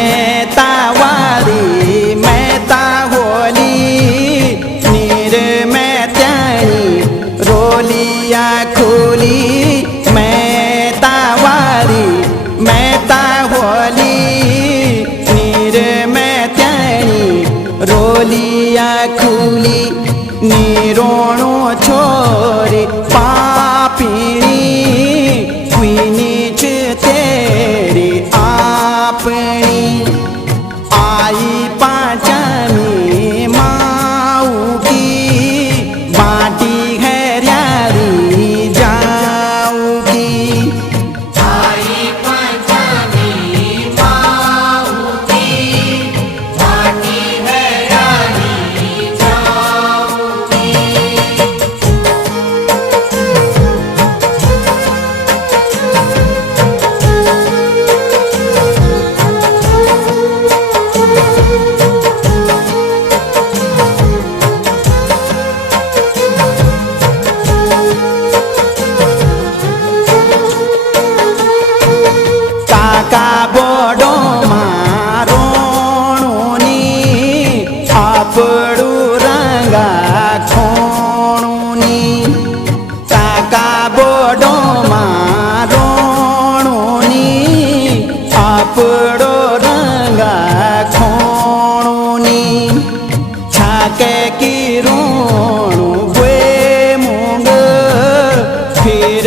मेहता वाली मेहता होली नीर में त्याणी रोलिया खोली मेहता वाली मेहता होली नीर में त्याणी रोलिया खोली नीरोणो छोरी पापीणी क्वीनी च तेरी आपणी आई पाचामी माऊ की बाटी है र्यारी जाऊ की आई पंचमी माऊ की बाटी है रानी जाऊंगी। કાકા બોડો મારોણુની આપણું રંગા ખોણુની કાકા બોડો મારોણુની આપણો રંગા ખોણુની છાકે કીરોણું વે મૂંગ ફિર